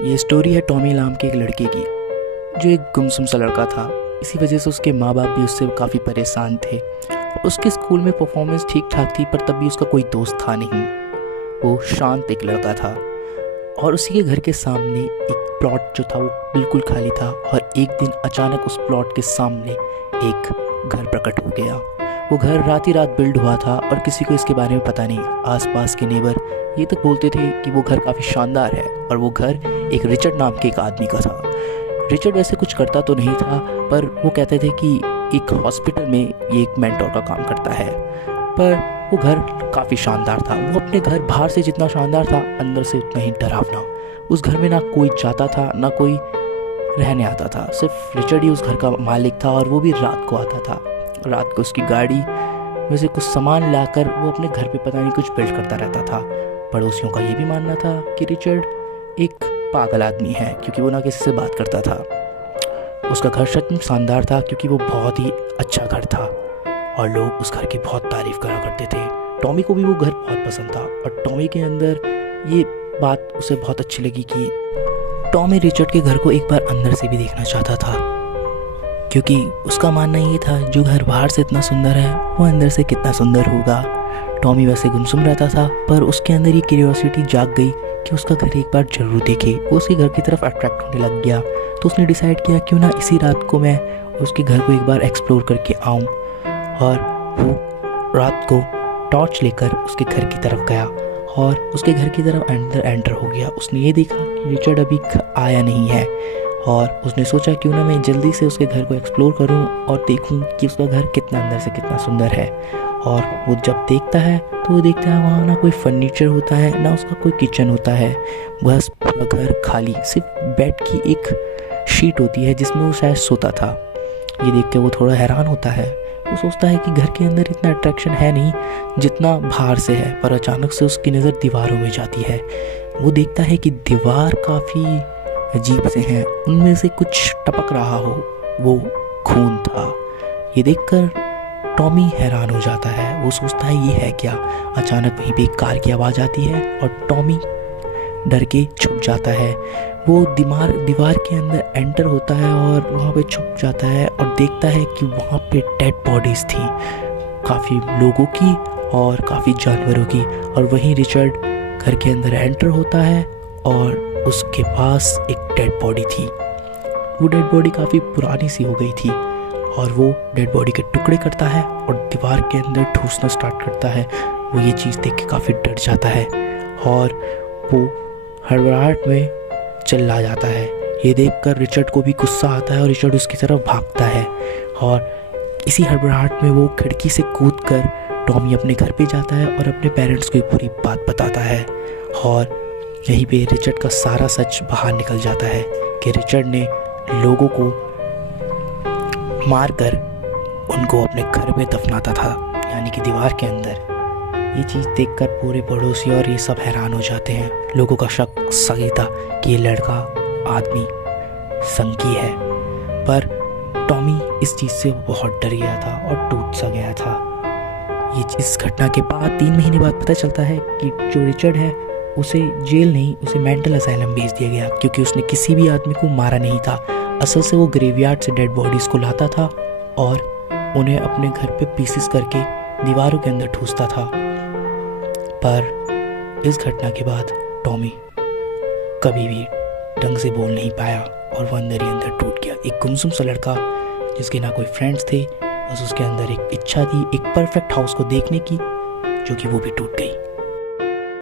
ये स्टोरी है टॉमी लाम के एक लड़के की, जो एक गुमसुम सा लड़का था। इसी वजह से उसके माँ बाप भी उससे काफ़ी परेशान थे। उसके स्कूल में परफॉर्मेंस ठीक ठाक थी, पर तब भी उसका कोई दोस्त था नहीं। वो शांत एक लड़का था और उसी के घर के सामने एक प्लॉट जो था वो बिल्कुल खाली था। और एक दिन अचानक उस प्लॉट के सामने एक घर प्रकट हो गया। वो घर रात ही रात बिल्ड हुआ था और किसी को इसके बारे में पता नहीं। आसपास के नेबर ये तक बोलते थे कि वो घर काफ़ी शानदार है, और वो घर एक रिचर्ड नाम के एक आदमी का था। रिचर्ड वैसे कुछ करता तो नहीं था, पर वो कहते थे कि एक हॉस्पिटल में ये एक मेंटोर का काम करता है। पर वो घर काफ़ी शानदार था। वो अपने घर बाहर से जितना शानदार था, अंदर से उतना ही डरावना। उस घर में ना कोई जाता था, ना कोई रहने आता था। सिर्फ रिचर्ड ही उस घर का मालिक था, और वो भी रात को आता था। रात को उसकी गाड़ी में से कुछ सामान लाकर वो अपने घर पे पता नहीं कुछ बिल्ड करता रहता था। पड़ोसियों का ये भी मानना था कि रिचर्ड एक पागल आदमी है, क्योंकि वो ना किसी से बात करता था। उसका घर सच में शानदार था, क्योंकि वो बहुत ही अच्छा घर था और लोग उस घर की बहुत तारीफ करा करते थे। टॉमी को भी वो घर बहुत पसंद था, और टॉमी के अंदर ये बात उसे बहुत अच्छी लगी कि टॉमी रिचर्ड के घर को एक बार अंदर से भी देखना चाहता था, क्योंकि उसका मानना ये था जो घर बाहर से इतना सुंदर है वो अंदर से कितना सुंदर होगा। टॉमी वैसे गुमसुम रहता था, पर उसके अंदर ये क्यूरियोसिटी जाग गई कि उसका घर एक बार जरूर देखे। वो उसके घर की तरफ अट्रैक्ट होने लग गया। तो उसने डिसाइड किया क्यों ना इसी रात को मैं उसके घर को एक बार एक्सप्लोर करके आऊँ। और वो रात को टॉर्च लेकर उसके घर की तरफ गया और उसके घर की तरफ अंदर एंटर हो गया। उसने ये देखा कि रिचर्ड अभी आया नहीं है, और उसने सोचा क्यों ना मैं जल्दी से उसके घर को एक्सप्लोर करूं और देखूं कि उसका घर कितना अंदर से कितना सुंदर है। और वो जब देखता है तो वो देखता है वहाँ ना कोई फर्नीचर होता है, ना उसका कोई किचन होता है। बस पूरा घर खाली, सिर्फ बेड की एक शीट होती है जिसमें वो शायद सोता था। ये देख के वो थोड़ा हैरान होता है। वो सोचता है कि घर के अंदर इतना अट्रैक्शन है नहीं जितना बाहर से है, पर अचानक से उसकी नज़र दीवारों में जाती है। वो देखता है कि दीवार काफ़ी अजीब से हैं, उनमें से कुछ टपक रहा हो, वो खून था। ये देखकर टॉमी हैरान हो जाता है। वो सोचता है ये है क्या। अचानक वहीं पे एक कार की आवाज़ आती है और टॉमी डर के छुप जाता है। वो दीवार के अंदर एंटर होता है और वहाँ पे छुप जाता है और देखता है कि वहाँ पे डेड बॉडीज़ थी, काफ़ी लोगों की और काफ़ी जानवरों की। और वहीं रिचर्ड घर के अंदर एंटर होता है और उसके पास एक डेड बॉडी थी। वो डेड बॉडी काफ़ी पुरानी सी हो गई थी, और वो डेड बॉडी के टुकड़े करता है और दीवार के अंदर ठूसना स्टार्ट करता है। वो ये चीज़ देख के काफ़ी डर जाता है और वो हड़बड़ाहट में चिल्ला जाता है। ये देखकर रिचर्ड को भी गुस्सा आता है और रिचर्ड उसकी तरफ भागता है। और इसी हड़बड़ाहट में वो खिड़की से कूदकर टॉमी अपने घर पे जाता है और अपने पेरेंट्स को ये पूरी बात बताता है। और यहीं पे रिचर्ड का सारा सच बाहर निकल जाता है कि रिचर्ड ने लोगों को मारकर उनको अपने घर में दफनाता था, यानी कि दीवार के अंदर। ये चीज़ देखकर पूरे पड़ोसी और ये सब हैरान हो जाते हैं। लोगों का शक सही था कि ये लड़का आदमी संगी है, पर टॉमी इस चीज़ से बहुत डर गया था और टूट सा गया था। इस घटना के बाद 3 महीने बाद पता चलता है कि जो रिचर्ड है उसे जेल नहीं, उसे मेंटल असाइलम भेज दिया गया, क्योंकि उसने किसी भी आदमी को मारा नहीं था। असल से वो ग्रेवयार्ड से डेड बॉडीज़ को लाता था और उन्हें अपने घर पे पीसेस करके दीवारों के अंदर ठूसता था। पर इस घटना के बाद टॉमी कभी भी ढंग से बोल नहीं पाया और वो अंदर ही अंदर टूट गया। एक गुमसुम सा लड़का जिसके ना कोई फ्रेंड्स थे, बस उसके अंदर एक इच्छा थी एक परफेक्ट हाउस को देखने की, जो कि वो भी टूट गई।